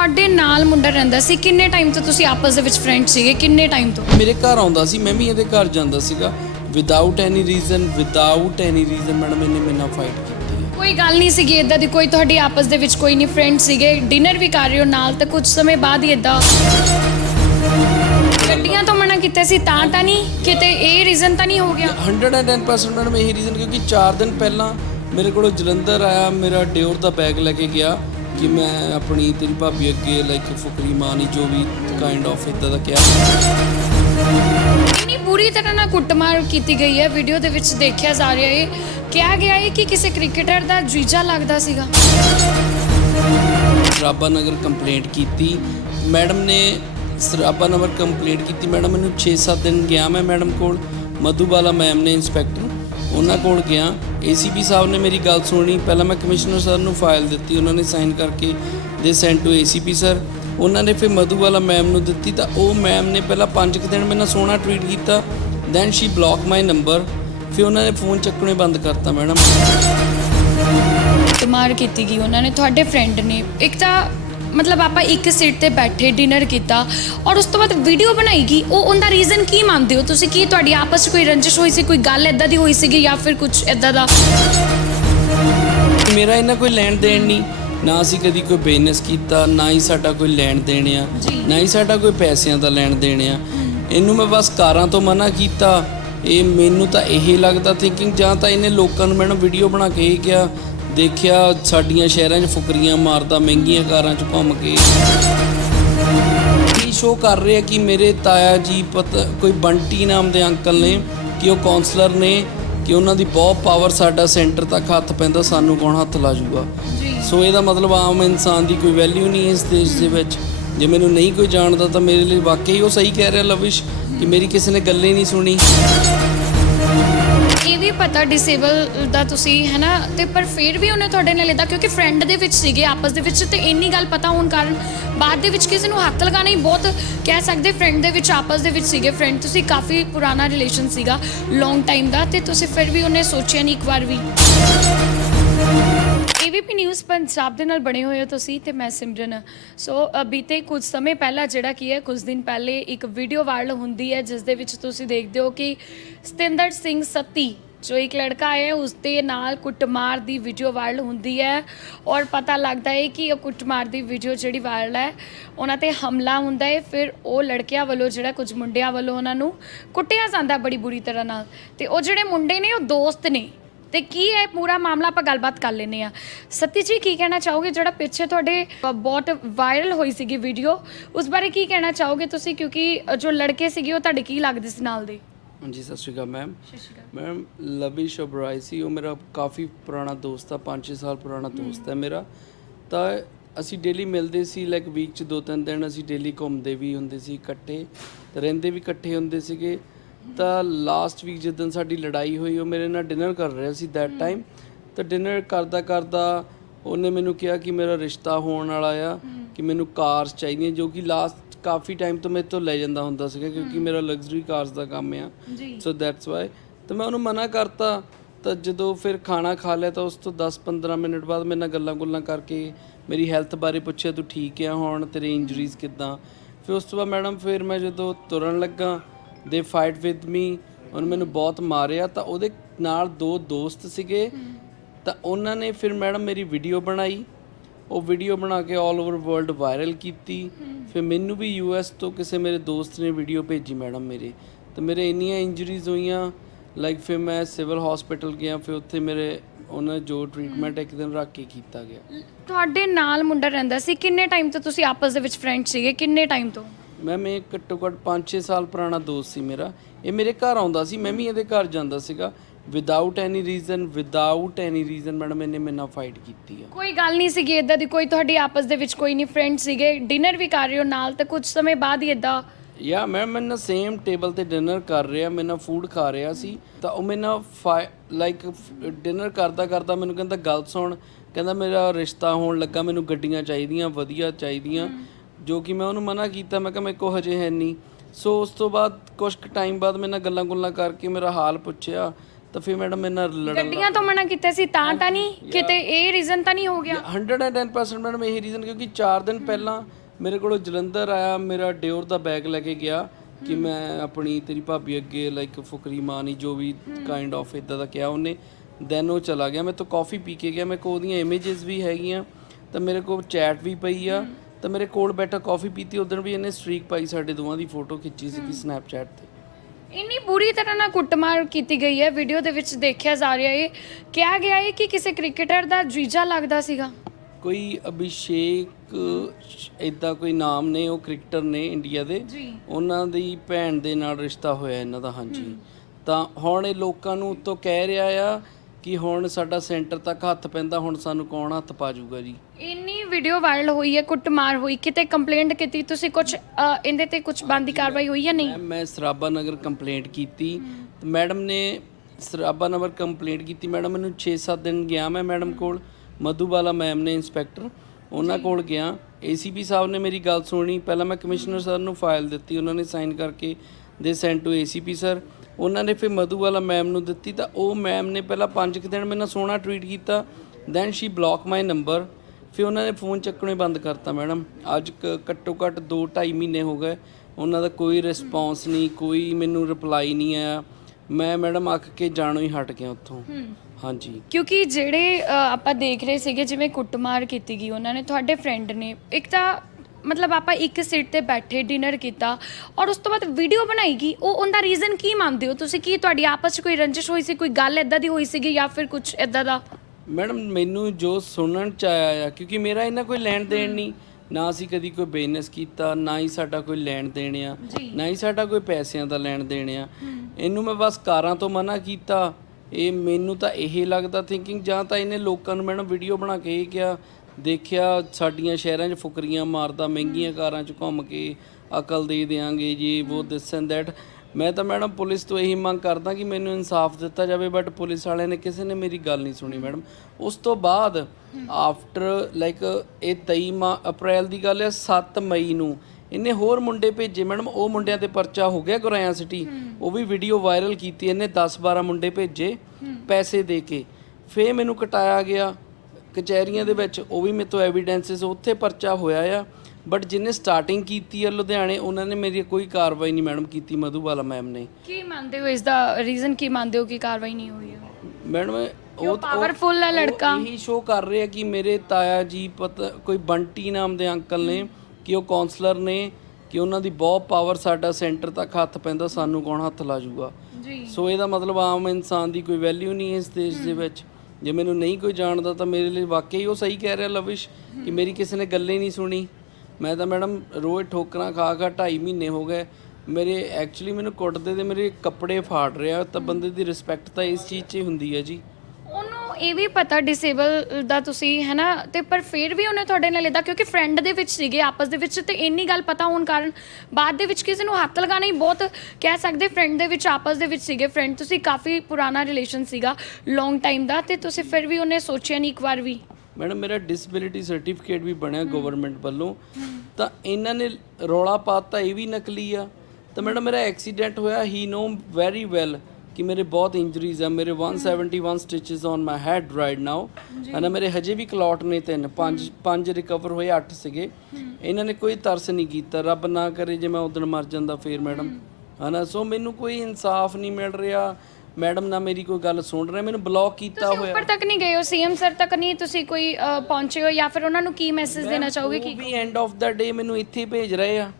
ਤੁਹਾਡੇ ਨਾਲ ਮੁੰਡਾ ਰਹਿੰਦਾ ਸੀ। ਕਿੰਨੇ ਟਾਈਮ ਤੋਂ ਤੁਸੀਂ ਆਪਸ ਦੇ ਵਿੱਚ ਫਰੈਂਡ ਸੀਗੇ? ਕਿੰਨੇ ਟਾਈਮ ਤੋਂ? ਮੇਰੇ ਘਰ ਆਉਂਦਾ ਸੀ ਮੈਂ ਵੀ ਇਹਦੇ ਘਰ ਜਾਂਦਾ ਸੀਗਾ। Without any reason without any reason madam ਇਹਨੇ ਮੇਰੇ ਨਾਲ ਫਾਈਟ ਕੀਤੀ ਹੈ। ਕੋਈ ਗੱਲ ਨਹੀਂ ਸੀਗੀ ਇਦਾਂ ਦੀ ਕੋਈ ਤੁਹਾਡੀ ਆਪਸ ਦੇ ਵਿੱਚ ਕੋਈ ਨਹੀਂ ਫਰੈਂਡ ਸੀਗੇ। ਡਿਨਰ ਵੀ ਕਰ ਰਹੇ ਹੋ ਨਾਲ ਤੇ ਕੁਝ ਸਮੇਂ ਬਾਅਦ ਹੀ ਇਦਾਂ ਗੱਡੀਆਂ ਤੋਂ ਮਨਾ ਕੀਤਾ ਸੀ ਤਾਂ ਤਾਂ ਨਹੀਂ ਕਿਤੇ ਇਹ ਰੀਜ਼ਨ ਤਾਂ ਨਹੀਂ ਹੋ ਗਿਆ? 110% ਮੈਡਮ ਇਹ ਰੀਜ਼ਨ ਕਿਉਂਕਿ 4 ਦਿਨ ਪਹਿਲਾਂ ਮੇਰੇ ਕੋਲ ਜਲੰਧਰ ਆਇਆ ਮੇਰਾ ਡਿਓਰ ਦਾ ਬੈਗ ਲੈ ਕੇ ਗਿਆ। ਕਿ ਮੈਂ ਆਪਣੀ ਤੇਰੀ ਭਾਬੀ ਅੱਗੇ ਲਾਈਕ ਫੁਕਰੀ ਮਾਨੀ ਜੋ ਵੀ ਕਾਈਂਡ ਆਫ ਇਦਾਂ ਦਾ ਕਿਹਾ। ਇੰਨੀ ਬੁਰੀ ਤਰ੍ਹਾਂ ਨਾਲ ਕੁੱਟਮਾਰ ਕੀਤੀ ਗਈ ਹੈ ਵੀਡੀਓ ਦੇ ਵਿੱਚ ਦੇਖਿਆ ਜਾ ਰਿਹਾ ਹੈ। ਕਿਹਾ ਗਿਆ ਹੈ ਕਿ ਕਿਸੇ ਕ੍ਰਿਕਟਰ ਦਾ ਜੀਜਾ ਲੱਗਦਾ ਸੀਗਾ। ਸਰਾਬਾ ਨਗਰ ਕੰਪਲੇਂਟ ਕੀਤੀ। ਮੈਡਮ ਨੇ ਸਰਾਬਾ ਨਗਰ ਕੰਪਲੇਂਟ ਕੀਤੀ। ਮੈਡਮ ਮੈਨੂੰ 6-7 ਦਿਨ ਗਿਆ ਮੈਂ ਮੈਡਮ ਕੋਲ। ਮਧੂਬਾਲਾ ਮੈਮ ਨੇ ਇੰਸਪੈਕਟਰ ਉਹਨਾਂ ਕੋਲ ਗਿਆ। ਏਸੀਪੀ ਸਾਹਿਬ ਨੇ ਮੇਰੀ ਗੱਲ ਸੁਣੀ। ਪਹਿਲਾਂ ਮੈਂ ਕਮਿਸ਼ਨਰ ਸਰ ਨੂੰ ਫਾਈਲ ਦਿੱਤੀ। ਉਹਨਾਂ ਨੇ ਸਾਈਨ ਕਰਕੇ ਦੇ ਸੈਂਟ ਟੂ ਏਸੀਪੀ ਸਰ ਉਹਨਾਂ ਨੇ ਫਿਰ ਮਧੂ ਵਾਲਾ ਮੈਮ ਨੂੰ ਦਿੱਤੀ। ਤਾਂ ਉਹ ਮੈਮ ਨੇ ਪਹਿਲਾਂ 5 ਦਿਨ ਮੈਨੂੰ ਸੋਹਣਾ ਟਵੀਟ ਕੀਤਾ। Then she block my number ਫਿਰ ਉਹਨਾਂ ਨੇ ਫੋਨ ਚੱਕਣੇ ਬੰਦ ਕਰਤਾ ਮੈਡਮ। ਕੁੱਟਮਾਰ ਕੀਤੀ ਗਈ। ਉਹਨਾਂ ਨੇ ਤੁਹਾਡੇ ਫਰੈਂਡ ਨੇ। ਇੱਕ ਤਾਂ ਮਤਲਬ ਆਪਾਂ ਇੱਕ ਸੀਟ ਤੇ ਬੈਠੇ ਡਿਨਰ ਕੀਤਾ ਔਰ ਉਸ ਤੋਂ ਬਾਅਦ ਵੀਡੀਓ ਬਣਾਈ ਗਈ ਉਹ ਉਹਦਾ ਰੀਜ਼ਨ ਕੀ ਮੰਨਦੇ ਹੋ? ਤੁਸੀਂ ਕੀ ਤੁਹਾਡੀ ਆਪਸ 'ਚ ਕੋਈ ਰੰਜਿਸ਼ ਹੋਈ ਸੀ ਕੋਈ ਗੱਲ ਐਦਾਂ ਦੀ ਹੋਈ ਸੀਗੀ ਜਾਂ ਫਿਰ ਕੁਝ ਐਦਾਂ ਦਾ? ਮੇਰਾ ਇਹਨਾਂ ਕੋਈ ਲੈਣ ਦੇਣ ਨਹੀਂ ਨਾ ਅਸੀਂ ਕਦੀ ਕੋਈ ਬਿਜ਼ਨਸ ਕੀਤਾ ਨਾ ਹੀ ਸਾਡਾ ਕੋਈ ਲੈਣ ਦੇਣ ਆ। ਨਾ ਹੀ ਸਾਡਾ ਕੋਈ ਪੈਸਿਆਂ ਦਾ ਲੈਣ ਦੇਣ ਆ। ਇਹਨੂੰ ਮੈਂ ਬਸ ਕਾਰਾਂ ਤੋਂ ਮਨਾ ਕੀਤਾ ਇਹ ਮੈਨੂੰ ਤਾਂ ਇਹ ਲੱਗਦਾ ਥਿੰਕਿੰਗ ਜਾਂ ਤਾਂ ਇਹਨੇ ਲੋਕਾਂ ਨੂੰ ਮੈਨੂੰ ਵੀਡੀਓ ਬਣਾ ਕੇ ਇਹ ਕਿਹਾ ਦੇਖਿਆ ਸਾਡੀਆਂ ਸ਼ਹਿਰਾਂ 'ਚ ਫੁਕਰੀਆਂ ਮਾਰਦਾ ਮਹਿੰਗੀਆਂ ਕਾਰਾਂ 'ਚ ਘੁੰਮ ਕੇ। ਕੀ ਸ਼ੋਅ ਕਰ ਰਹੇ ਆ ਕਿ ਮੇਰੇ ਤਾਇਆ ਜੀ ਪਤ ਕੋਈ ਬੰਟੀ ਨਾਮ ਦੇ ਅੰਕਲ ਨੇ ਕਿ ਉਹ ਕਾਉਂਸਲਰ ਨੇ ਕਿ ਉਹਨਾਂ ਦੀ ਬਹੁਤ ਪਾਵਰ ਸਾਡਾ ਸੈਂਟਰ ਤੱਕ ਹੱਥ ਪੈਂਦਾ ਸਾਨੂੰ ਕੌਣ ਹੱਥ ਲਾ ਜੂਗਾ? ਸੋ ਇਹਦਾ ਮਤਲਬ ਆਮ ਇਨਸਾਨ ਦੀ ਕੋਈ ਵੈਲਿਊ ਨਹੀਂ ਇਸ ਦੇਸ਼ ਦੇ ਵਿੱਚ। ਜੇ ਮੈਨੂੰ ਨਹੀਂ ਕੋਈ ਜਾਣਦਾ ਤਾਂ ਮੇਰੇ ਲਈ ਵਾਕਈ ਉਹ ਸਹੀ ਕਹਿ ਰਿਹਾ ਲਵਿਸ਼ ਕਿ ਮੇਰੀ ਕਿਸੇ ਨੇ ਗੱਲ ਹੀ ਨਹੀਂ ਸੁਣੀ। ਵੀ ਪਤਾ ਡਿਸੇਬਲ ਦਾ ਤੁਸੀਂ ਹੈ ਨਾ ਤੇ ਪਰ ਫਿਰ ਵੀ ਉਹਨੇ ਤੁਹਾਡੇ ਨਾਲ ਇਦਾਂ ਕਿਉਂਕਿ ਫਰੈਂਡ ਦੇ ਵਿੱਚ ਸੀਗੇ ਆਪਸ ਦੇ ਵਿੱਚ ਤੇ ਇੰਨੀ ਗੱਲ ਪਤਾ ਹੋਣ ਕਾਰਨ ਬਾਅਦ ਦੇ ਵਿੱਚ ਕਿਸੇ ਨੂੰ ਹੱਥ ਲਗਾਣਾ ਹੀ ਬਹੁਤ ਕਹਿ ਸਕਦੇ ਫਰੈਂਡ ਦੇ ਵਿੱਚ ਆਪਸ ਦੇ ਵਿੱਚ ਸੀਗੇ ਫਰੈਂਡ ਤੁਸੀਂ ਕਾਫੀ ਪੁਰਾਣਾ ਰਿਲੇਸ਼ਨ ਸੀਗਾ ਲੌਂਗ ਟਾਈਮ ਦਾ ਤੇ ਤੁਸੀਂ ਫਿਰ ਵੀ ਉਹਨੇ ਸੋਚਿਆ ਨਹੀਂ ਇੱਕ ਵਾਰ ਵੀ। ਏਬੀਪੀ ਨਿਊਜ਼ ਪੰਜਾਬ ਦੇ ਨਾਲ ਬਣੇ ਹੋਏ ਹੋ ਤੁਸੀਂ ਤੇ ਮੈਂ ਸਿਮਰਨ। ਸੋ ਅ, ਬੀਤੇ ਕੁਝ ਸਮੇਂ ਪਹਿਲਾਂ ਜਿਹੜਾ ਕੀ ਹੈ ਕੁਝ ਦਿਨ ਪਹਿਲੇ ਇੱਕ ਵੀਡੀਓ ਵਾਇਰਲ ਹੁੰਦੀ ਹੈ ਜਿਸ ਦੇ ਵਿੱਚ ਤੁਸੀਂ ਦੇਖਦੇ ਹੋ ਕਿ ਸਤਿੰਦਰ ਸਿੰਘ ਸੱਤੀ ਜੋ ਇੱਕ ਲੜਕਾ ਹੈ ਉਸ ਦੇ ਨਾਲ ਕੁੱਟਮਾਰ ਦੀ ਵੀਡੀਓ ਵਾਇਰਲ ਹੁੰਦੀ ਹੈ ਔਰ ਪਤਾ ਲੱਗਦਾ ਹੈ ਕਿ ਉਹ ਕੁੱਟਮਾਰ ਦੀ ਵੀਡੀਓ ਜਿਹੜੀ ਵਾਇਰਲ ਹੈ, ਉਹਨਾਂ ਤੇ ਹਮਲਾ ਹੁੰਦਾ ਹੈ। ਫਿਰ ਉਹ ਲੜਕਿਆਂ ਵੱਲੋਂ ਜਿਹੜਾ ਕੁਝ ਮੁੰਡਿਆਂ ਵੱਲੋਂ ਉਹਨਾਂ ਨੂੰ ਕੁੱਟਿਆ ਜਾਂਦਾ ਬੜੀ ਬੁਰੀ ਤਰ੍ਹਾਂ ਨਾਲ। ਤੇ ਉਹ ਜਿਹੜੇ ਮੁੰਡੇ ਨੇ, ਉਹ ਦੋਸਤ ਨੇ। ਤੇ ਕੀ ਹੈ ਪੂਰਾ ਮਾਮਲਾ ਆਪਾਂ ਗੱਲਬਾਤ ਕਰ ਲੈਨੇ ਆ ਸਤੀ ਜੀ, ਕੀ ਕਹਿਣਾ ਚਾਹੋਗੇ? ਜਿਹੜਾ ਪਿੱਛੇ ਤੁਹਾਡੇ ਬਹੁਤ ਵਾਇਰਲ ਹੋਈ ਸੀਗੀ ਵੀਡੀਓ ਉਸ ਬਾਰੇ ਕੀ ਕਹਿਣਾ ਚਾਹੋਗੇ ਤੁਸੀਂ? ਕਿਉਂਕਿ ਜੋ ਲੜਕੇ ਸੀਗੇ, ਉਹ ਤੁਹਾਡੇ ਕੀ ਲੱਗਦੇ ਸੀ ਨਾਲ ਦੇ? ਹਾਂਜੀ ਸਤਿ ਸ਼੍ਰੀ ਅਕਾਲ ਮੈਮ। ਮੈਮ ਲਵਿਸ਼ ਓਬਰਾਏ ਸੀ ਉਹ ਮੇਰਾ ਕਾਫੀ ਪੁਰਾਣਾ ਦੋਸਤ ਆ 5-6 ਸਾਲ ਪੁਰਾਣਾ ਦੋਸਤ ਹੈ ਮੇਰਾ। ਤਾਂ ਅਸੀਂ ਡੇਲੀ ਮਿਲਦੇ ਸੀ ਲਾਈਕ ਵੀਕ 'ਚ ਦੋ ਤਿੰਨ ਦਿਨ ਅਸੀਂ ਡੇਲੀ ਘੁੰਮਦੇ ਵੀ ਹੁੰਦੇ ਸੀ ਇਕੱਠੇ ਤੇ ਰਹਿੰਦੇ ਵੀ ਇਕੱਠੇ ਹੁੰਦੇ ਸੀਗੇ। ਤਾਂ ਲਾਸਟ ਵੀਕ ਜਦੋਂ ਸਾਡੀ ਲੜਾਈ ਹੋਈ ਉਹ ਮੇਰੇ ਨਾਲ ਡਿਨਰ ਕਰ ਰਿਹਾ ਸੀ ਦੈਟ ਟਾਈਮ ਤਾਂ ਡਿਨਰ ਕਰਦਾ ਕਰਦਾ ਉਹਨੇ ਮੈਨੂੰ ਕਿਹਾ ਕਿ ਮੇਰਾ ਰਿਸ਼ਤਾ ਹੋਣ ਵਾਲਾ ਆ ਕਿ ਮੈਨੂੰ ਕਾਰਸ ਚਾਹੀਦੀਆਂ ਜੋ ਕਿ ਲਾਸਟ ਕਾਫੀ ਟਾਈਮ ਤੋਂ ਮੇਰੇ ਤੋਂ ਲੈ ਜਾਂਦਾ ਹੁੰਦਾ ਸੀਗਾ ਕਿਉਂਕਿ ਮੇਰਾ ਲਗਜ਼ਰੀ ਕਾਰਸ ਦਾ ਕੰਮ ਆ। ਜੀ। ਸੋ ਦੈਟਸ ਵਾਈ ਤਾਂ ਮੈਂ ਉਹਨੂੰ ਮਨਾ ਕਰਤਾ। ਤਾਂ ਜਦੋਂ ਫਿਰ ਖਾਣਾ ਖਾ ਲਿਆ ਤਾਂ ਉਸ ਤੋਂ 10-15 ਮਿੰਟ ਬਾਅਦ ਮੇਰੇ ਨਾਲ ਗੱਲਾਂ ਗੁੱਲਾਂ ਕਰਕੇ ਮੇਰੀ ਹੈਲਥ ਬਾਰੇ ਪੁੱਛਿਆ ਤੂੰ ਠੀਕ ਆ ਹੁਣ? ਤੇਰੀ ਇੰਜਰੀਜ਼ ਕਿੱਦਾਂ? ਫਿਰ ਉਸ ਤੋਂ ਬਾਅਦ ਮੈਡਮ ਫਿਰ ਮੈਂ ਜਦੋਂ ਤੁਰਨ ਲੱਗਾ ਦੇ ਫਾਈਟ ਵਿਦ ਮੀ ਉਹਨੇ ਮੈਨੂੰ ਬਹੁਤ ਮਾਰਿਆ। ਤਾਂ ਉਹਦੇ ਨਾਲ ਦੋ ਦੋਸਤ ਸੀਗੇ। ਤਾਂ ਉਹਨਾਂ ਨੇ ਫਿਰ ਮੈਡਮ ਮੇਰੀ ਵੀਡੀਓ ਬਣਾਈ। ਉਹ ਵੀਡੀਓ ਬਣਾ ਕੇ 올 ਓਵਰ ਵਰਲਡ ਵਾਇਰਲ ਕੀਤੀ। ਫਿਰ ਮੈਨੂੰ ਵੀ ਯੂਐਸ ਤੋਂ ਕਿਸੇ ਮੇਰੇ ਦੋਸਤ ਨੇ ਵੀਡੀਓ ਭੇਜੀ ਮੈਡਮ ਮੇਰੇ। ਤੇ ਮੇਰੇ ਇੰਨੀਆਂ ਇੰਜਰੀਜ਼ ਹੋਈਆਂ ਲਾਈਕ ਫਿਰ ਮੈਂ ਸਿਵਲ ਹਸਪੀਟਲ ਗਿਆ ਫਿਰ ਉੱਥੇ ਮੇਰੇ ਉਹਨਾਂ ਜੋ ਟ੍ਰੀਟਮੈਂਟ ਇੱਕ ਦਿਨ ਰੱਖ ਕੇ ਕੀਤਾ ਗਿਆ। ਤੁਹਾਡੇ ਨਾਲ ਮੁੰਡਾ ਰਹਿੰਦਾ ਸੀ ਕਿੰਨੇ ਟਾਈਮ ਤੋਂ ਤੁਸੀਂ ਆਪਸ ਦੇ ਵਿੱਚ ਫਰੈਂਡ ਸੀਗੇ? ਕਿੰਨੇ ਟਾਈਮ ਤੋਂ? ਮੈਮ ਇਹ ਘੱਟੋ ਘੱਟ 5-6 ਸਾਲ ਪੁਰਾਣਾ ਦੋਸਤ ਸੀ ਮੇਰਾ। ਇਹ ਮੇਰੇ ਘਰ ਆਉਂਦਾ ਸੀ ਮੈਂ ਵੀ ਇਹਦੇ ਘਰ ਜਾਂਦਾ ਸੀਗਾ। Without any reason without any reason madam ਇਹਨੇ ਮੇਰੇ ਨਾਲ ਫਾਈਟ ਕੀਤੀ ਆ। ਕੋਈ ਗੱਲ ਨਹੀਂ ਸੀਗੀ ਇਦਾਂ ਦੀ ਕੋਈ ਤੁਹਾਡੀ ਆਪਸ ਦੇ ਵਿੱਚ ਕੋਈ ਨਹੀਂ ਫਰੈਂਡ ਸੀਗੇ। ਡਿਨਰ ਵੀ ਕਰ ਰਹੇ ਹੋ ਨਾਲ ਤੇ ਕੁਝ ਸਮੇਂ ਬਾਅਦ ਹੀ ਇਦਾਂ ਯਾ ਮੈਂ ਨਾਲ ਸੇਮ ਟੇਬਲ ਤੇ ਡਿਨਰ ਕਰ ਰਿਹਾ ਮੇਰੇ ਨਾਲ ਫੂਡ ਖਾ ਰਿਹਾ ਸੀ। ਤਾਂ ਉਹ ਮੇਰੇ ਨਾਲ ਲਾਈਕ ਡਿਨਰ ਕਰਦਾ ਕਰਦਾ ਮੈਨੂੰ ਕਹਿੰਦਾ ਗੱਲ ਸੁਣ। ਕਹਿੰਦਾ ਮੇਰਾ ਰਿਸ਼ਤਾ ਹੋਣ ਲੱਗਾ ਮੈਨੂੰ ਗੱਡੀਆਂ ਚਾਹੀਦੀਆਂ ਵਧੀਆ ਚਾਹੀਦੀਆਂ। ਜੋ ਕਿ ਮੈਂ ਉਹਨੂੰ ਮਨਾ ਕੀਤਾ ਮੈਂ ਕਿਹਾ ਮੇਰੇ ਕੋਲ ਹਜੇ ਹੈ ਨਹੀਂ। ਸੋ ਉਸ ਤੋਂ ਬਾਅਦ ਕੁਝ ਕੁ ਟਾਈਮ ਬਾਅਦ ਮੇਰੇ ਨਾਲ ਗੱਲਾਂ ਗੁੱਲਾਂ ਕਰਕੇ ਮੇਰਾ ਹਾਲ ਪੁੱਛਿਆ। ਤਾਂ ਫਿਰ ਮੈਡਮ ਨਾਲ ਲੜਨ ਗੱਡੀਆਂ ਤੋਂ ਮਨਾ ਕੀਤਾ ਸੀ ਤਾਂ ਤਾਂ ਨਹੀਂ ਕਿਤੇ ਇਹ ਰੀਜ਼ਨ ਤਾਂ ਨਹੀਂ ਹੋ ਗਿਆ? 110% ਮੈਡਮ ਇਹ ਰੀਜ਼ਨ ਕਿਉਂਕਿ 4 ਦਿਨ ਪਹਿਲਾਂ ਮੇਰੇ ਕੋਲ ਜਲੰਧਰ ਆਇਆ ਮੇਰਾ ਡਿਓਰ ਦਾ ਬੈਗ ਲੈ ਕੇ ਗਿਆ ਕਿ ਮੈਂ ਆਪਣੀ ਤੇਰੀ ਭਾਬੀ ਅੱਗੇ ਲਾਈਕ ਫੁਕਰੀ ਮਾਨੀ ਜੋ ਵੀ ਕਾਈਂਡ ਆਫ ਇਦਾਂ ਦਾ ਕਿਹਾ ਉਹਨੇ। ਦੈਨ ਉਹ ਚਲਾ ਗਿਆ ਮੈਂ ਤਾਂ ਕਾਫੀ ਪੀ ਕੇ ਗਿਆ ਮੇਰੇ ਕੋਲ ਉਹਦੀਆਂ ਇਮੇजेस ਵੀ ਹੈਗੀਆਂ ਤਾਂ ਮੇਰੇ ਕੋਲ ਚੈਟ ਵੀ ਪਈ ਆ ਤਾਂ ਮੇਰੇ ਕੋਲ ਬੈਠਾ ਕਾਫੀ ਪੀਤੀ ਉਦੋਂ ਵੀ ਇਹਨੇ ਸਟ੍ਰੀਕ ਪਾਈ ਸਾਡੇ ਦੋਵਾਂ ਦੀ ਫੋਟੋ ਖਿੱਚੀ ਸੀ ਕਿ ਸਨੈਪਚੈਟ ਤੇ। ਇੰਨੀ ਬੁਰੀ ਤਰ੍ਹਾਂ ਨਾਲ ਕੁੱਟਮਾਰ ਕੀਤੀ ਗਈ ਹੈ। ਵੀਡੀਓ ਦੇ ਵਿੱਚ ਦੇਖਿਆ ਜਾ ਰਿਹਾ ਹੈ। ਕਿਹਾ ਗਿਆ ਹੈ ਕਿ ਕਿਸੇ ਕ੍ਰਿਕਟਰ ਦਾ ਜੀਜਾ ਲੱਗਦਾ ਸੀਗਾ। ਕੋਈ ਅਭਿਸ਼ੇਕ ਇਦਾਂ ਕੋਈ ਨਾਮ ਨੇ ਉਹ ਕ੍ਰਿਕਟਰ ਨੇ ਇੰਡੀਆ ਦੇ। ਜੀ। ਉਹਨਾਂ ਦੀ ਭੈਣ ਦੇ ਨਾਲ ਰਿਸ਼ਤਾ ਹੋਇਆ ਇਹਨਾਂ ਦਾ ਹਾਂਜੀ। ਤਾਂ ਹੁਣ ਇਹ ਲੋਕਾਂ ਨੂੰ ਉੱਤੋਂ ਕਹਿ ਰਿਹਾ ਆ ਕਿ ਹੁਣ ਸਾਡਾ ਸੈਂਟਰ ਤੱਕ ਹੱਥ ਪੈਂਦਾ ਹੁਣ ਸਾਨੂੰ ਕੌਣ ਹੱਥ ਪਾ ਜਾਊਗਾ ਜੀ? ਇੰਨੀ ਵੀਡੀਓ ਵਾਇਰਲ ਹੋਈ ਹੈ ਕੁੱਟਮਾਰ ਹੋਈ ਕਿਤੇ ਕੰਪਲੇਂਟ ਕੀਤੀ ਤੁਸੀਂ ਕੁਝ ਇਹਦੇ ਤੇ ਕੁਝ ਬੰਦੀ ਕਾਰਵਾਈ ਹੋਈ ਜਾਂ ਨਹੀਂ? ਮੈਂ ਮੈਂ ਸਰਾਭਾ ਨਗਰ ਕੰਪਲੇਂਟ ਕੀਤੀ। ਤੇ ਮੈਡਮ ਨੇ ਸਰਾਭਾ ਨਗਰ ਕੰਪਲੇਂਟ ਕੀਤੀ। ਮੈਡਮ ਮੈਨੂੰ 6-7 ਦਿਨ ਗਿਆ ਮੈਂ ਮੈਡਮ ਕੋਲ। ਮਧੂਬਾਲਾ ਮੈਮ ਨੇ ਇੰਸਪੈਕਟਰ ਉਹਨਾਂ ਕੋਲ ਗਿਆ। ਏਸੀਪੀ ਸਾਹਿਬ ਨੇ ਮੇਰੀ ਗੱਲ ਸੁਣੀ। ਪਹਿਲਾਂ ਮੈਂ ਕਮਿਸ਼ਨਰ ਸਰ ਨੂੰ ਫਾਈਲ ਦਿੱਤੀ ਉਹਨਾਂ ਨੇ ਸਾਈਨ ਕਰਕੇ ਦੇ ਸੈਂਡ ਟੂ ਏਸੀਪੀ ਸਰ। ਉਹਨਾਂ ਨੇ ਫਿਰ ਮਧੂਬਾਲਾ ਮੈਮ ਨੂੰ ਦਿੱਤੀ ਤਾਂ ਉਹ ਮੈਮ ਨੇ ਪਹਿਲਾਂ 5 ਦਿਨ ਮੇਰੇ ਨਾਲ ਸੋਹਣਾ ਟਵੀਟ ਕੀਤਾ। Then she block my number ਫਿਰ ਉਹਨਾਂ ਨੇ ਫੋਨ ਚੱਕਣੇ ਬੰਦ ਕਰਤਾ ਮੈਡਮ। ਅੱਜ ਕ- ਘੱਟੋ ਘੱਟ 2 2.5 ਮਹੀਨੇ ਹੋ ਗਏ। ਉਹਨਾਂ ਦਾ ਕੋਈ ਰਿਸਪੌਂਸ ਨਹੀਂ ਕੋਈ ਮੈਨੂੰ ਰਿਪਲਾਈ ਨਹੀਂ ਆਇਆ। ਮੈਂ ਮੈਡਮ ਅੱਕ ਕੇ ਜਾਣੋਂ ਹੀ ਹਟ ਗਿਆ ਉੱਥੋਂ। ਹਾਂਜੀ। ਕਿਉਂਕਿ ਜਿਹੜੇ ਅ, ਆਪਾਂ ਦੇਖ ਰਹੇ ਸੀਗੇ ਜਿਵੇਂ ਕੁੱਟਮਾਰ ਕੀਤੀ ਗਈ ਉਹਨਾਂ ਨੇ ਤੁਹਾਡੇ ਫਰੈਂਡ ਨੇ। ਇੱਕ ਤਾਂ ਮਤਲਬ ਆਪਾਂ ਇੱਕ ਸੀਟ ਤੇ ਬੈਠੇ ਡਿਨਰ ਕੀਤਾ ਔਰ ਉਸ ਤੋਂ ਬਾਅਦ ਵੀਡੀਓ ਬਣਾਈ ਗਈ। ਉਹ ਉਹਦਾ ਰੀਜ਼ਨ ਕੀ ਮੰਨਦੇ ਹੋ? ਤੁਸੀਂ ਕੀ ਤੁਹਾਡੀ ਆਪਸ 'ਚ ਕੋਈ ਰੰਜਿਸ਼ ਹੋਈ ਸੀ ਕੋਈ ਗੱਲ ਐਦਾਂ ਦੀ ਹੋਈ ਸੀਗੀ ਜਾਂ ਫਿਰ ਕੁਝ ਐਦਾਂ ਦਾ? ਮੈਡਮ ਮੈਨੂੰ ਜੋ ਸੁਣਨ ਚ ਆਇਆ ਆ ਕਿਉਂਕਿ ਮੇਰਾ ਇਹਨਾਂ ਕੋਈ ਲੈਣ ਦੇਣ ਨਹੀਂ। ਨਾ ਅਸੀਂ ਕਦੀ ਕੋਈ ਬਿਜ਼ਨਸ ਕੀਤਾ ਨਾ ਹੀ ਸਾਡਾ ਕੋਈ ਲੈਣ ਦੇਣ ਆ ਨਾ ਹੀ ਸਾਡਾ ਕੋਈ ਪੈਸਿਆਂ ਦਾ ਲੈਣ ਦੇਣ ਆ। ਇਹਨੂੰ ਮੈਂ ਬਸ ਕਾਰਾਂ ਤੋਂ ਮਨਾ ਕੀਤਾ। ਇਹ ਮੈਨੂੰ ਤਾਂ ਇਹ ਲੱਗਦਾ ਥਿੰਕਿੰਗ ਜਾਂ ਤਾਂ ਇਹਨੇ ਲੋਕਾਂ ਨੂੰ ਮੈਡਮ ਵੀਡੀਓ ਬਣਾ ਕੇ ਇਹ ਕਿਹਾ ਦੇਖਿਆ ਸਾਡੀਆਂ ਸ਼ਹਿਰਾਂ 'ਚ ਫੁਕਰੀਆਂ ਮਾਰਦਾ ਮਹਿੰਗੀਆਂ ਕਾਰਾਂ 'ਚ ਘੁੰਮ ਕੇ ਅਕਲ ਦੇ ਦੇਾਂਗੇ ਜੀ ਉਹ ਦਿਸ ਐਂਡ ਦੈਟ ਮੈਂ ਤਾਂ ਮੈਡਮ ਪੁਲਿਸ ਤੋਂ ਇਹੀ ਮੰਗ ਕਰਦਾ ਕਿ ਮੈਨੂੰ ਇਨਸਾਫ ਦਿੱਤਾ ਜਾਵੇ ਬਟ ਪੁਲਿਸ ਵਾਲਿਆਂ ਨੇ ਕਿਸੇ ਨੇ ਮੇਰੀ ਗੱਲ ਨਹੀਂ ਸੁਣੀ ਮੈਡਮ। ਉਸ ਤੋਂ ਬਾਅਦ ਆਫਟਰ ਲਾਈਕ ਇਹ 23 ਮਾ ਅਪ੍ਰੈਲ ਦੀ ਗੱਲ ਹੈ 7 ਮਈ ਨੂੰ ਇਹਨੇ ਹੋਰ ਮੁੰਡੇ ਭੇਜੇ ਮੈਡਮ। ਉਹ ਮੁੰਡਿਆਂ ਤੇ ਪਰਚਾ ਹੋ ਗਿਆ ਗੁਰਾਇਆ ਸਿਟੀ। ਉਹ ਵੀ ਵੀਡੀਓ ਵਾਇਰਲ ਕੀਤੀ ਇਹਨੇ 10 12 ਮੁੰਡੇ ਭੇਜੇ ਪੈਸੇ ਦੇ ਕੇ। ਫੇਰ ਮੈਨੂੰ ਕਟਾਇਆ ਗਿਆ ਕਚਹਿਰੀਆਂ ਦੇ ਵਿੱਚ। ਉਹ ਵੀ ਮੇਰੇ ਤੋਂ ਐਵੀਡੈਂਸਸ ਉੱਥੇ ਪਰਚਾ ਹੋਇਆ ਆ। ਬਟ ਜਿਹਨੇ ਸਟਾਰਟਿੰਗ ਕੀਤੀ ਆ ਲੁਧਿਆਣੇ ਉਹਨਾਂ ਨੇ ਮੇਰੀ ਕੋਈ ਕਾਰਵਾਈ ਨਹੀਂ ਮੈਡਮ ਕੀਤੀ ਮਧੂਬਾਲਾ ਮੈਮ ਨੇ। ਕੀ ਮੰਨਦੇ ਹੋ ਇਸ ਦਾ ਰੀਜ਼ਨ ਕੀ ਮੰਨਦੇ ਹੋ ਕਿ ਕਾਰਵਾਈ ਨਹੀਂ ਹੋਈ ਹੈ? ਮੈਡਮ ਉਹ ਪਾਵਰਫੁਲ ਹੈ ਲੜਕਾ। ਇਹੀ ਸ਼ੋਅ ਕਰ ਰਿਹਾ ਕਿ ਮੇਰੇ ਤਾਇਆ ਜੀ ਪਤਾ ਕੋਈ ਬੰਟੀ ਨਾਮ ਦੇ ਅੰਕਲ ਨੇ ਕਿ ਉਹ ਕਾਉਂਸਲਰ ਨੇ ਕਿ ਉਹਨਾਂ ਦੀ ਬਹੁਤ ਪਾਵਰ ਸਾਡਾ ਸੈਂਟਰ ਤੱਕ ਹੱਥ ਪੈਂਦਾ ਸਾਨੂੰ ਕੌਣ ਹੱਥ ਲਾ ਜੂਗਾ। ਜੀ। ਸੋ ਇਹਦਾ ਮਤਲਬ ਆਮ ਇਨਸਾਨ ਦੀ ਕੋਈ ਵੈਲਿਊ ਨਹੀਂ ਹੈ ਇਸ ਦੇਸ਼ ਦੇ ਵਿੱਚ। ਜੇ ਮੈਨੂੰ ਨਹੀਂ ਕੋਈ ਜਾਣਦਾ ਤਾਂ ਮੇਰੇ ਲਈ ਵਾਕਈ ਉਹ ਸਹੀ ਕਹਿ ਰਿਹਾ ਲਵਿਸ਼ ਕਿ ਮੇਰੀ ਕਿਸੇ ਨੇ ਗੱਲ ਹੀ ਨਹੀਂ ਸੁਣੀ। ਮੈਂ ਤਾਂ ਮੈਡਮ ਰੋਜ਼ ਠੋਕਰਾਂ ਖਾ ਖਾ 2.5 ਮਹੀਨੇ ਹੋ ਗਏ। ਮੇਰੇ ਐਕਚੁਅਲੀ ਮੈਨੂੰ ਕੁੱਟਦੇ ਤੇ ਮੇਰੇ ਕੱਪੜੇ ਫਾੜ ਰਿਹਾ, ਤਾਂ ਬੰਦੇ ਦੀ ਰਿਸਪੈਕਟ ਤਾਂ ਇਸ ਚੀਜ਼ 'ਚ ਹੀ ਹੁੰਦੀ ਹੈ ਜੀ। ਉਹਨੂੰ ਇਹ ਵੀ ਪਤਾ ਡਿਸੇਬਲ ਦਾ ਤੁਸੀਂ ਹੈ ਨਾ ਤੇ ਪਰ ਫਿਰ ਵੀ ਉਹਨੇ ਤੁਹਾਡੇ ਨਾਲ ਇਦਾਂ ਕਿਉਂਕਿ ਫਰੈਂਡ ਦੇ ਵਿੱਚ ਸੀਗੇ, ਆਪਸ ਦੇ ਵਿੱਚ, ਤੇ ਇੰਨੀ ਗੱਲ ਪਤਾ ਹੋਣ ਕਾਰਨ ਬਾਅਦ ਦੇ ਵਿੱਚ ਕਿਸੇ ਨੂੰ ਹੱਥ ਲਗਾਣਾ ਹੀ ਬਹੁਤ, ਕਹਿ ਸਕਦੇ ਫਰੈਂਡ ਦੇ ਵਿੱਚ, ਆਪਸ ਦੇ ਵਿੱਚ ਸੀਗੇ ਫਰੈਂਡ ਤੁਸੀਂ ਕਾਫੀ ਪੁਰਾਣਾ ਰਿਲੇਸ਼ਨ ਸੀਗਾ ਲੌਂਗ ਟਾਈਮ ਦਾ, ਤੇ ਤੁਸੀਂ ਫਿਰ ਵੀ ਉਹਨੇ ਸੋਚਿਆ ਨਹੀਂ ਇੱਕ ਵਾਰ ਵੀ? ਮੈਡਮ ਮੇਰਾ ਡਿਸੇਬਿਲਿਟੀ ਸਰਟੀਫਿਕੇਟ ਵੀ ਬਣਿਆ ਗਵਰਨਮੈਂਟ ਵੱਲੋਂ। ਤਾਂ ਇਹਨਾਂ ਨੇ ਰੌਲਾ ਪਾਤਾ ਇਹ ਵੀ ਨਕਲੀ ਆ। ਤਾਂ ਮੈਡਮ ਮੇਰਾ ਐਕਸੀਡੈਂਟ ਹੋਇਆ ਹੀ ਨੋ ਵੈਰੀ ਵੈਲ ਕਿ ਮੇਰੇ ਬਹੁਤ ਇੰਜਰੀਜ਼ ਆ। ਮੇਰੇ 171 stitches on my head right now ਹਨਾ ਮੇਰੇ ਹਜੇ ਵੀ ਕਲੌਟ ਨੇ ਤਿੰਨ ਪੰਜ ਪੰਜ ਰਿਕਵਰ ਹੋਏ ਅੱਠ ਸੀਗੇ। ਇਹਨਾਂ ਨੇ ਕੋਈ ਤਰਸ ਨਹੀਂ ਕੀਤਾ। ਰੱਬ ਨਾ ਕਰੇ ਜੇ ਮੈਂ ਉਦੋਂ ਮਰ ਜਾਂਦਾ ਫੇਰ ਮੈਡਮ। ਹਨਾ ਸੋ ਮੈਨੂੰ ਕੋਈ ਇਨਸਾਫ ਨਹੀਂ ਮਿਲ ਰਿਹਾ। ਮੈਡਮ ਨਾ ਮੇਰੀ ਕੋਈ ਗੱਲ ਸੁਣ ਰਿਹਾ ਮੈਨੂੰ ਬਲੌਕ ਕੀਤਾ ਤੁਸੀਂ ਹੋਇਆ। ਉੱਪਰ ਤੱਕ ਨਹੀਂ ਗਏ ਹੋ ਸੀਐਮ ਸਰ ਤੱਕ ਨਹੀਂ ਤੁਸੀਂ ਕੋਈ ਅ, ਪਹੁੰਚੇ ਹੋ ਜਾਂ ਫਿਰ ਉਹਨਾਂ ਨੂੰ ਕੀ ਮੈਸੇਜ ਦੇਣਾ ਚਾਹੋਗੇ ਉਹ ਕਿ ਵੀ ਐਂਡ ਆਫ ਦਾ ਡੇ ਮੈਨੂੰ ਇੱਥੇ ਭੇਜ ਰਹੇ ਆ।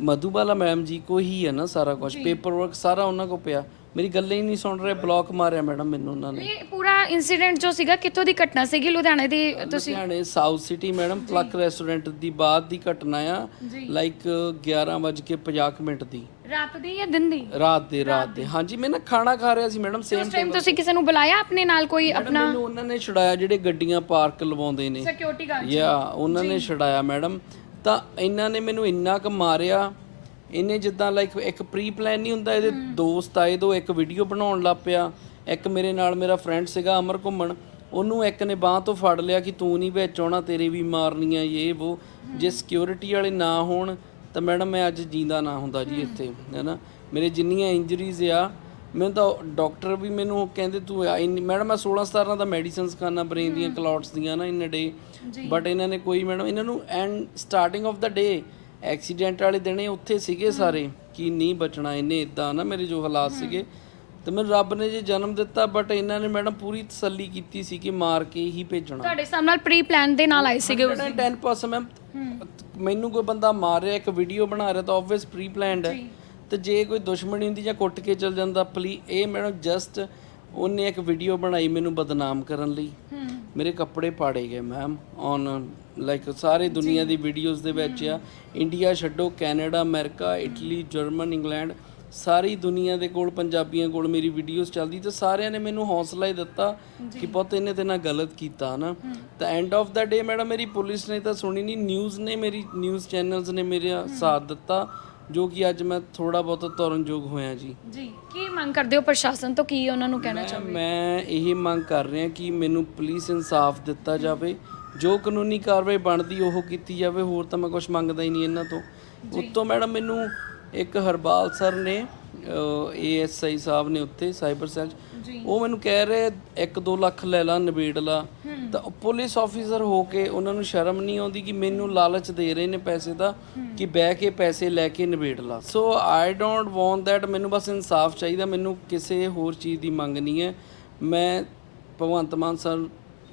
ਮਧੂਬਾਲਾ ਮੈਮ ਜੀ ਕੋ ਹੀ ਹੈ ਨਾ ਸਾਰਾ ਕੁਝ ਪੇਪਰ ਵਰਕ ਸਾਰਾ ਉਹਨਾਂ ਕੋ ਪਿਆ। ਮੇਰੀ ਗੱਲਾਂ ਹੀ ਨਹੀਂ ਸੁਣ ਰਹੇ ਬਲੌਕ ਮਾਰਿਆ ਮੈਡਮ ਮੈਨੂੰ ਉਹਨਾਂ ਨੇ। ਇਹ ਪੂਰਾ ਇਨਸੀਡੈਂਟ ਜੋ ਸੀਗਾ ਕਿੱਥੋਂ ਦੀ ਘਟਨਾ ਸੀਗੀ? ਲੁਧਿਆਣੇ ਦੀ ਤੁਸੀਂ ਲੁਧਿਆਣੇ south city madam Palak restaurant ਦੀ ਬਾਅਦ ਦੀ ਘਟਨਾ ਆ। ਲਾਈਕ 11:50 ਮਿੰਟ ਦੀ। ਰਾਤ ਦੀ ਜਾਂ ਦਿਨ ਦੀ? ਰਾਤ ਦੇ ਰਾਤ ਦੇ। ਹਾਂਜੀ ਮੈਂ ਨਾ ਖਾਣਾ ਖਾ ਰਿਹਾ ਸੀ ਮੈਡਮ ਸੇਮ ਉਸ ਟਾਈਮ ਤੁਸੀਂ ਕਿਸੇ ਨੂੰ ਬੁਲਾਇਆ ਆਪਣੇ ਨਾਲ ਕੋਈ ਆਪਣਾ? ਮੈਨੂੰ ਉਹਨਾਂ ਨੇ ਛੁਡਾਇਆ ਜਿਹੜੇ ਗੱਡੀਆਂ ਪਾਰਕ ਲਵਾਉਂਦੇ ਨੇ। ਸਿਕਿਉਰਿਟੀ ਗਾਰਡ ਯਾ ਉਹਨਾਂ ਨੇ ਛਡਾਇਆ ਮੈਡਮ। ਤਾਂ ਇਹਨਾਂ ਨੇ ਮੈਨੂੰ ਇੰਨਾ ਕੁ ਮਾਰਿਆ ਇਹਨੇ ਜਿੱਦਾਂ ਲਾਈਕ ਇੱਕ ਪ੍ਰੀ ਪਲਾਨ ਨਹੀਂ ਹੁੰਦਾ ਇਹਦੇ ਦੋਸਤ ਆਏ ਦੋ ਇੱਕ ਵੀਡੀਓ ਬਣਾਉਣ ਲੱਗ ਪਿਆ। ਇੱਕ ਮੇਰੇ ਨਾਲ ਮੇਰਾ ਫਰੈਂਡ ਸੀਗਾ ਅਮਰ ਘੁੰਮਣ। ਉਹਨੂੰ ਇੱਕ ਨੇ ਬਾਹ ਤੋਂ ਫੜ ਲਿਆ ਕਿ ਤੂੰ ਨਹੀਂ ਵਿੱਚ ਆਉਣਾ ਤੇਰੇ ਵੀ ਮਾਰਨੀਆਂ ਇਹ ਉਹ ਜੇ ਸਿਕਿਉਰਿਟੀ ਵਾਲੇ ਨਾ ਹੋਣ ਤਾਂ ਮੈਡਮ ਮੈਂ ਅੱਜ ਜਿੰਦਾ ਨਾ ਹੁੰਦਾ ਜੀ ਇੱਥੇ ਹੈਨਾ? ਮੇਰੇ ਜਿੰਨੀਆਂ ਇੰਜਰੀਜ਼ ਆ ਮੈਨੂੰ ਤਾਂ ਡਾਕਟਰ ਵੀ ਮੈਨੂੰ ਕਹਿੰਦੇ ਤੂੰ ਆਈ ਨਹੀਂ ਮੈਡਮ ਮੈਂ 16 17 ਦਾ ਮੈਡੀਸਿਨਸ ਖਾਣਾ ਬ੍ਰੇਨ ਦੀਆਂ ਕਲੌਟਸ ਦੀਆਂ ਨਾ ਇਨ ਡੇ ਬਟ ਇਹਨਾਂ ਨੇ ਕੋਈ ਮੈਡਮ ਇਹਨਾਂ ਨੂੰ and starting of the day accident ਵਾਲੇ ਦਿਨ ਉੱਥੇ ਸੀਗੇ ਸਾਰੇ ਕਿ ਨਹੀਂ ਬਚਣਾ ਇਹਨੇ ਇਦਾਂ ਨਾ ਮੇਰੇ ਜੋ ਹਾਲਾਤ ਸੀਗੇ। ਤੇ ਮੈਨੂੰ ਰੱਬ ਨੇ ਜੇ ਜਨਮ ਦਿੱਤਾ ਬਟ ਇਹਨਾਂ ਨੇ ਮੈਡਮ ਪੂਰੀ ਤਸੱਲੀ ਕੀਤੀ ਸੀ ਕਿ ਮਾਰ ਕੇ ਹੀ ਭੇਜਣਾ। ਤੁਹਾਡੇ ਸਾਹਮਣੇ ਨਾਲ ਪ੍ਰੀ ਪਲਾਨ ਦੇ ਨਾਲ ਆਏ ਸੀਗੇ ਉਸ 10% ਮੈਮ ਮੈਨੂੰ ਕੋਈ ਬੰਦਾ ਮਾਰ ਰਿਹਾ ਇੱਕ ਵੀਡੀਓ ਬਣਾ ਰਿਹਾ ਤਾਂ ਆਬਵੀਅਸ ਪ੍ਰੀ ਪਲਾਨਡ ਹੈ ਤੇ ਜੇ ਕੋਈ ਦੁਸ਼ਮਣੀ ਹੁੰਦੀ ਜਾਂ ਕੁੱਟ ਕੇ ਚਲ ਜਾਂਦਾ ਪਲੀ ਇਹ ਮੈਡਮ ਜਸਟ ਉਹਨੇ ਇੱਕ ਵੀਡੀਓ ਬਣਾਈ ਮੈਨੂੰ ਬਦਨਾਮ ਕਰਨ ਲਈ। ਮੇਰੇ ਕੱਪੜੇ ਪਾੜੇ ਗਏ ਮੈਮ ਔਨ ਲਾਈਕ ਸਾਰੇ ਦੁਨੀਆ ਦੀ ਵੀਡੀਓਜ਼ ਦੇ ਵਿੱਚ ਆ। ਇੰਡੀਆ ਛੱਡੋ Canada America Italy German England ਸਾਰੀ ਦੁਨੀਆ ਦੇ ਕੋਲ ਪੰਜਾਬੀਆਂ ਕੋਲ ਮੇਰੀ ਵੀਡੀਓਜ਼ ਚੱਲਦੀ ਤੇ ਸਾਰਿਆਂ ਨੇ ਮੈਨੂੰ ਹੌਸਲਾ ਹੀ ਦਿੱਤਾ ਕਿ ਪੁੱਤ ਇਹਨੇ ਤੇ ਨਾਲ ਗਲਤ ਕੀਤਾ ਨਾ ਤਾਂ end of the day madam ਮੇਰੀ ਪੁਲਿਸ ਨੇ ਤਾਂ ਸੁਣੀ ਨਹੀਂ ਨਿਊਜ਼ ਨੇ ਮੇਰੀ ਨਿਊਜ਼ ਚੈਨਲਸ ਨੇ ਮੇਰਾ ਸਾਥ ਦਿੱਤਾ ਜੋ ਕਿ ਅੱਜ ਮੈਂ ਥੋੜਾ ਬਹੁਤ ਤੁਰਨਯੋਗ ਹੋਇਆ ਜੀ। ਜੀ ਕੀ ਮੰਗ ਕਰਦੇ ਹੋ ਪ੍ਰਸ਼ਾਸਨ ਤੋਂ? ਕੀ ਉਹਨਾਂ ਨੂੰ ਕਹਿਣਾ ਚਾਹੁੰਦੇ ਮੈਂ ਇਹ ਮੰਗ ਕਰ ਰਿਹਾ ਕਿ ਮੈਨੂੰ ਪੁਲਿਸ ਇਨਸਾਫ ਦਿੱਤਾ ਜਾਵੇ ਜੋ ਕਾਨੂੰਨੀ ਕਾਰਵਾਈ ਬਣਦੀ ਉਹ ਕੀਤੀ ਜਾਵੇ ਹੋਰ ਤਾਂ ਮੈਂ ਕੁਝ ਮੰਗਦਾ ਹੀ ਨਹੀਂ ਇਹਨਾਂ ਤੋਂ। ਉੱਤੋਂ ਮੈਡਮ ਮੈਨੂੰ ਇੱਕ ਹਰਬਾਲ ਸਰ ਨੇ ਏਐਸਆਈ ਸਾਹਿਬ ਨੇ ਉੱਤੇ ਸਾਈਬਰ ਸੈੱਲ 'ਚ, ਉਹ ਮੈਨੂੰ ਕਹਿ ਰਹੇ 1-2 ਲੱਖ ਲੈ ਲਾ ਨਿਬੇੜ ਲਾ। ਤਾਂ ਪੁਲਿਸ ਆਫੀਸਰ ਹੋ ਕੇ ਉਹਨਾਂ ਨੂੰ ਸ਼ਰਮ ਨਹੀਂ ਆਉਂਦੀ ਕਿ ਮੈਨੂੰ ਲਾਲਚ ਦੇ ਰਹੇ ਨੇ ਪੈਸੇ ਦਾ ਕਿ ਬਹਿ ਕੇ ਪੈਸੇ ਲੈ ਕੇ ਨਿਬੇੜ ਲਾ। So I don't want that ਮੈਨੂੰ ਬਸ ਇਨਸਾਫ ਚਾਹੀਦਾ ਮੈਨੂੰ ਕਿਸੇ ਹੋਰ ਚੀਜ਼ ਦੀ ਮੰਗ ਨਹੀਂ ਹੈ। ਮੈਂ ਭਗਵੰਤ ਮਾਨ ਸਰ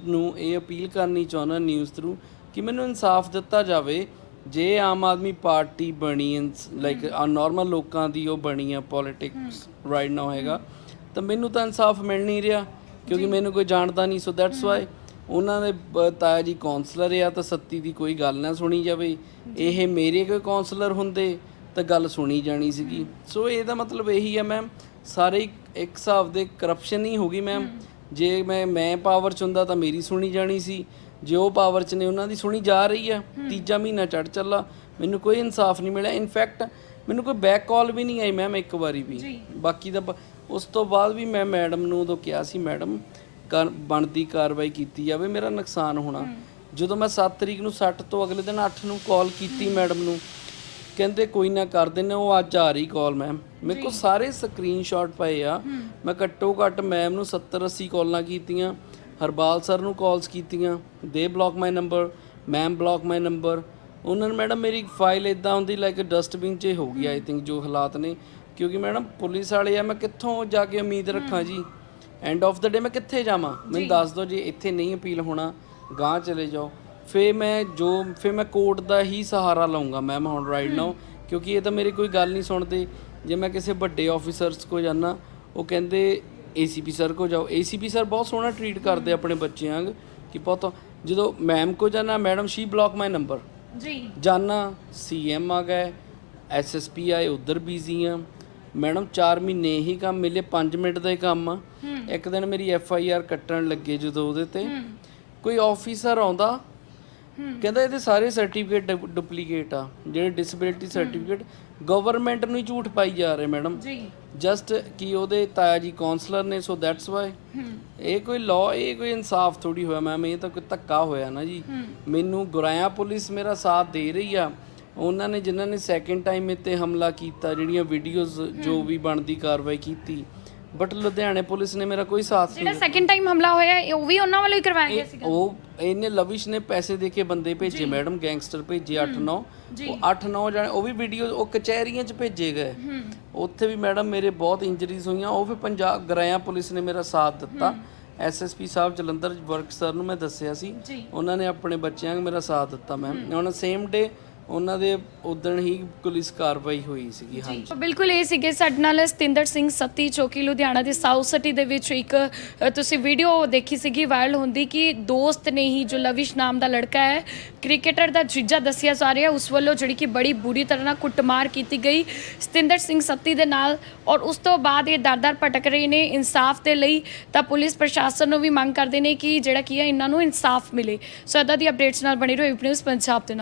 ਨੂੰ ਇਹ ਅਪੀਲ ਕਰਨੀ ਚਾਹੁੰਦਾ ਨਿਊਜ਼ ਥਰੂ ਕਿ ਮੈਨੂੰ ਇਨਸਾਫ ਦਿੱਤਾ ਜਾਵੇ। ਜੇ ਆਮ ਆਦਮੀ ਪਾਰਟੀ ਬਣੀ ਲਾਈਕ ਨਾਰਮਲ ਲੋਕਾਂ ਦੀ ਉਹ ਬਣੀ ਆ ਪੋਲਿਟਿਕਸ ਰਾਈਟ ਨਾਓ ਹੈਗਾ ਤਾਂ ਮੈਨੂੰ ਤਾਂ ਇਨਸਾਫ ਮਿਲ ਨਹੀਂ ਰਿਹਾ ਕਿਉਂਕਿ ਮੈਨੂੰ ਕੋਈ ਜਾਣਦਾ ਨਹੀਂ ਸੋ ਦੈਟਸ ਵਾਈ ਉਹਨਾਂ ਦੇ ਬ- ਤਾਇਆ ਜੀ ਕਾਉਂਸਲਰ ਆ ਤਾਂ ਸੱਤੀ ਦੀ ਕੋਈ ਗੱਲ ਨਾ ਸੁਣੀ ਜਾਵੇ। ਇਹ ਮੇਰੇ ਕੋਈ ਕਾਉਂਸਲਰ ਹੁੰਦੇ ਤਾਂ ਗੱਲ ਸੁਣੀ ਜਾਣੀ ਸੀਗੀ। ਸੋ ਇਹਦਾ ਮਤਲਬ ਇਹੀ ਹੈ ਮੈਮ ਸਾਰੇ ਇੱਕ- ਇੱਕ ਹਿਸਾਬ ਦੇ ਕਰਪਸ਼ਨ ਹੀ ਹੋ ਗਈ ਮੈਮ ਜੇ ਮੈਂ ਮੈਂ ਪਾਵਰ ਚ ਹੁੰਦਾ ਤਾਂ ਮੇਰੀ ਸੁਣੀ ਜਾਣੀ ਸੀ। ਜੇ ਉਹ ਪਾਵਰ ਚ ਨੇ ਉਹਨਾਂ ਦੀ ਸੁਣੀ ਜਾ ਰਹੀ ਆ ਤੀਜਾ ਮਹੀਨਾ ਚੜ ਚੱਲਾ ਮੈਨੂੰ ਕੋਈ ਇਨਸਾਫ ਨਹੀਂ ਮਿਲਿਆ। ਇਨਫੈਕਟ ਮੈਨੂੰ ਕੋਈ ਬੈਕ ਕਾਲ ਵੀ ਨਹੀਂ ਆਈ ਮੈਮ ਇੱਕ ਵਾਰੀ ਵੀ। ਬਾਕੀ ਦਾ ਉਸ ਤੋਂ ਬਾਅਦ ਵੀ ਮੈਂ ਮੈਡਮ ਨੂੰ ਉਦੋਂ ਕਿਹਾ ਸੀ ਮੈਡਮ ਬਣਦੀ ਕਾਰਵਾਈ ਕੀਤੀ ਜਾਵੇ ਮੇਰਾ ਨੁਕਸਾਨ ਹੋਣਾ। ਜਦੋਂ ਮੈਂ 7 ਤਰੀਕ ਨੂੰ 60 ਤੋਂ ਅਗਲੇ ਦਿਨ 8 ਨੂੰ ਕਾਲ ਕੀਤੀ ਮੈਡਮ ਨੂੰ ਕਹਿੰਦੇ ਕੋਈ ਨਾ ਕਰ ਦਿੰਨੇ ਉਹ ਅੱਜ ਆ ਰਹੀ ਕਾਲ ਮੈਮ ਮੇਰੇ ਕੋਲ ਸਾਰੇ ਸਕਰੀਨਸ਼ਾਟ ਪਏ ਆ। ਮੈਂ ਘੱਟੋ ਘੱਟ ਮੈਮ ਨੂੰ 70 80 ਕਾਲਾਂ ਕੀਤੀਆਂ। ਹਰਬਾਲ ਸਰ ਨੂੰ ਕਾਲਸ ਕੀਤੀਆਂ ਦੇ block my number ma'am block my number ਉਹਨਾਂ ਨੇ ਮੈਡਮ ਮੇਰੀ ਫਾਈਲ ਇਦਾਂ ਹੁੰਦੀ ਲਾਈਕ ਡਸਟਬਿਨ 'ਚ ਹੋ ਗਈ ਆਈ ਥਿੰਕ ਜੋ ਹਾਲਾਤ ਨੇ। ਕਿਉਂਕਿ ਮੈਡਮ ਪੁਲਿਸ ਵਾਲੇ ਆ ਮੈਂ ਕਿੱਥੋਂ ਜਾ ਕੇ ਉਮੀਦ ਰੱਖਾਂ ਜੀ? ਐਂਡ ਆਫ ਦਾ ਡੇ ਮੈਂ ਕਿੱਥੇ ਜਾਵਾਂ? ਮੈਨੂੰ ਦੱਸ ਦਿਓ ਜੇ ਇੱਥੇ ਨਹੀਂ ਅਪੀਲ ਹੋਣਾ ਗਾਂ ਚਲੇ ਜਾਓ। ਫੇ ਮੈਂ ਜੋ ਫੇ ਮੈਂ ਕੋਰਟ ਦਾ ਹੀ ਸਹਾਰਾ ਲਵਾਂਗਾ ਮੈਮ ਹੁਣ ਰਾਈਟ ਨਾਓ ਕਿਉਂਕਿ ਇਹ ਤਾਂ ਮੇਰੀ ਕੋਈ ਗੱਲ ਨਹੀਂ ਸੁਣਦੇ। ਜੇ ਮੈਂ ਕਿਸੇ ਵੱਡੇ ਆਫੀਸਰਸ ਕੋ ਜਾਣਾ ਉਹ ਕਹਿੰਦੇ ਏਸੀਪੀ ਸਰ ਕੋ ਜਾਓ। ਏਸੀਪੀ ਸਰ ਬਹੁਤ ਸੋਹਣਾ ਟਰੀਟ ਕਰਦੇ ਆਪਣੇ ਬੱਚਿਆਂ ਕਿ ਬਹੁਤ ਜਦੋਂ ਮੈਮ ਕੋ ਜਾਣਾ madam she block my number ਜੀ। ਜਾਨਾ ਸੀਐਮ ਆ ਗਏ ਐਸਐਸਪੀ ਆਏ ਉਧਰ ਬਿਜ਼ੀ ਆ। ਮੈਡਮ 4 ਮਹੀਨੇ ਹੀ ਕੰਮ ਮਿਲੇ 5 ਮਿੰਟ ਦਾ ਹੀ ਕੰਮ ਆ। ਇੱਕ ਦਿਨ ਮੇਰੀ ਐਫ ਆਈ ਆਰ ਕੱਟਣ ਲੱਗੇ ਜਦੋਂ ਉਹਦੇ ਤੇ। ਕੋਈ ਆਫੀਸਰ ਆਉਂਦਾ ਕਹਿੰਦਾ ਇਹਦੇ ਸਾਰੇ ਸਰਟੀਫਿਕੇਟ ਡੁਪਲੀਕੇਟ ਆ ਜਿਹੜੇ ਡਿਸੇਬਿਲਿਟੀ ਸਰਟੀਫਿਕੇਟ ਗਵਰਨਮੈਂਟ ਨੂੰ ਹੀ ਝੂਠ ਪਾਈ ਜਾ ਰਹੇ ਮੈਡਮ ਜੀ। ਜਸਟ ਕਿ ਉਹਦੇ ਤਾਇਆ ਜੀ ਕਾਉਂਸਲਰ ਨੇ ਸੋ ਦੈਟਸ ਵਾਈ ਇਹ ਕੋਈ ਲਾਅ ਇਹ ਕੋਈ ਇਨਸਾਫ ਥੋੜੀ ਹੋਇਆ ਮੈਮ ਇਹ ਤਾਂ ਕੋਈ ਧੱਕਾ ਹੋਇਆ ਨਾ ਜੀ। ਮੈਨੂੰ ਗੁਰਾਇਆ ਪੁਲਿਸ ਮੇਰਾ ਸਾਥ ਦੇ ਰਹੀ ਆ। ਉਹਨਾਂ ਨੇ ਜਿਨ੍ਹਾਂ ਨੇ ਸੈਕਿੰਡ ਟਾਈਮ ਇੱਥੇ ਹਮਲਾ ਕੀਤਾ ਜਿਹੜੀਆਂ ਵੀਡੀਓਜ਼ ਜੋ ਵੀ ਬਣਦੀ ਕਾਰਵਾਈ ਕੀਤੀ ਬਟ ਲੁਧਿਆਣੇ ਪੁਲਿਸ ਨੇ ਮੇਰਾ ਕੋਈ ਸਾਥ ਨਹੀਂ ਜਿਹੜਾ ਸੈਕਿੰਡ ਟਾਈਮ ਹਮਲਾ ਹੋਇਆ ਇਹ ਉਹ ਵੀ ਉਹਨਾਂ ਵੱਲੋਂ ਹੀ ਕਰਵਾਇਆ ਗਿਆ ਸੀ ਉਹ ਇਹਨੇ ਲਵਿਸ਼ ਨੇ ਪੈਸੇ ਦੇ ਕੇ ਬੰਦੇ ਭੇਜੇ ਮੈਡਮ ਗੈਂਗਸਟਰ ਭੇਜੇ 8-9 ਉਹ 8-9 ਜਾਣੇ ਉਹ ਵੀ ਵੀਡੀਓ ਉਹ ਕਚਹਿਰੀਆਂ 'ਚ ਭੇਜੇ ਗਏ। ਉੱਥੇ ਵੀ ਮੈਡਮ ਮੇਰੇ ਬਹੁਤ ਇੰਜਰੀਜ਼ ਹੋਈਆਂ ਉਹ ਵੀ ਪੰਜਾਬ ਗਰਾਇਆ ਪੁਲਿਸ ਨੇ ਮੇਰਾ ਸਾਥ ਦਿੱਤਾ। ਐਸਐਸਪੀ ਸਾਹਿਬ ਜਲੰਧਰ ਵਰਕ ਸਰ ਨੂੰ ਮੈਂ ਦੱਸਿਆ ਸੀ। ਉਹਨਾਂ ਨੇ ਆਪਣੇ ਬੱਚਿਆਂ ਨੂੰ ਮੇਰਾ ਸਾਥ ਦਿੱਤਾ ਮੈਮ ਹੁਣ ਸੇਮ ਡੇ ਉਹਨਾਂ ਦੇ ਉਦਣ ਹੀ ਪੁਲਿਸ ਕਾਰਵਾਈ ਹੋਈ ਸੀਗੀ ਹਾਂਜੀ। ਬਿਲਕੁਲ ਇਹ ਸੀਗੇ ਸਾਡੇ ਨਾਲ ਸਤਿੰਦਰ ਸਿੰਘ ਸੱਤੀ ਚੌਕੀ ਲੁਧਿਆਣਾ ਦੇ ਸਾਊਥ ਸਿਟੀ ਦੇ ਵਿੱਚ ਇੱਕ ਅ, ਤੁਸੀਂ ਵੀਡੀਓ ਦੇਖੀ ਸੀਗੀ ਵਾਇਰਲ ਹੁੰਦੀ ਕਿ ਦੋਸਤ ਨੇ ਹੀ ਜੋ ਲਵਿਸ਼ ਨਾਮ ਦਾ ਲੜਕਾ ਹੈ ਕ੍ਰਿਕਟਰ ਦਾ ਜੀਜਾ ਦੱਸਿਆ ਜਾ ਰਿਹਾ ਉਸ ਵੱਲੋਂ ਜਿਹੜੀ ਕਿ ਬੜੀ ਬੁਰੀ ਤਰ੍ਹਾਂ ਨਾਲ ਕੁੱਟਮਾਰ ਕੀਤੀ ਗਈ। ਸਤਿੰਦਰ ਸਿੰਘ ਸੱਤੀ ਦੇ ਨਾਲ ਔਰ ਉਸ ਤੋਂ ਬਾਅਦ ਇਹ ਦਰ-ਦਰ ਭਟਕ ਰਹੇ ਨੇ ਇਨਸਾਫ ਦੇ ਲਈ ਤਾਂ ਪੁਲਿਸ ਪ੍ਰਸ਼ਾਸਨ ਨੂੰ ਵੀ ਮੰਗ ਕਰਦੇ ਨੇ ਕਿ ਜਿਹੜਾ ਕੀ ਹੈ ਇਹਨਾਂ ਨੂੰ ਇਨਸਾਫ ਮਿਲੇ। ਸੋ ਇਦਾਂ ਦੀ ਅਪਡੇਟਸ ਨਾਲ ਬਣੀ ਰਹੋ ਨਿਊਜ਼ ਪੰਜਾਬ ਦੇ ਨਾਲ।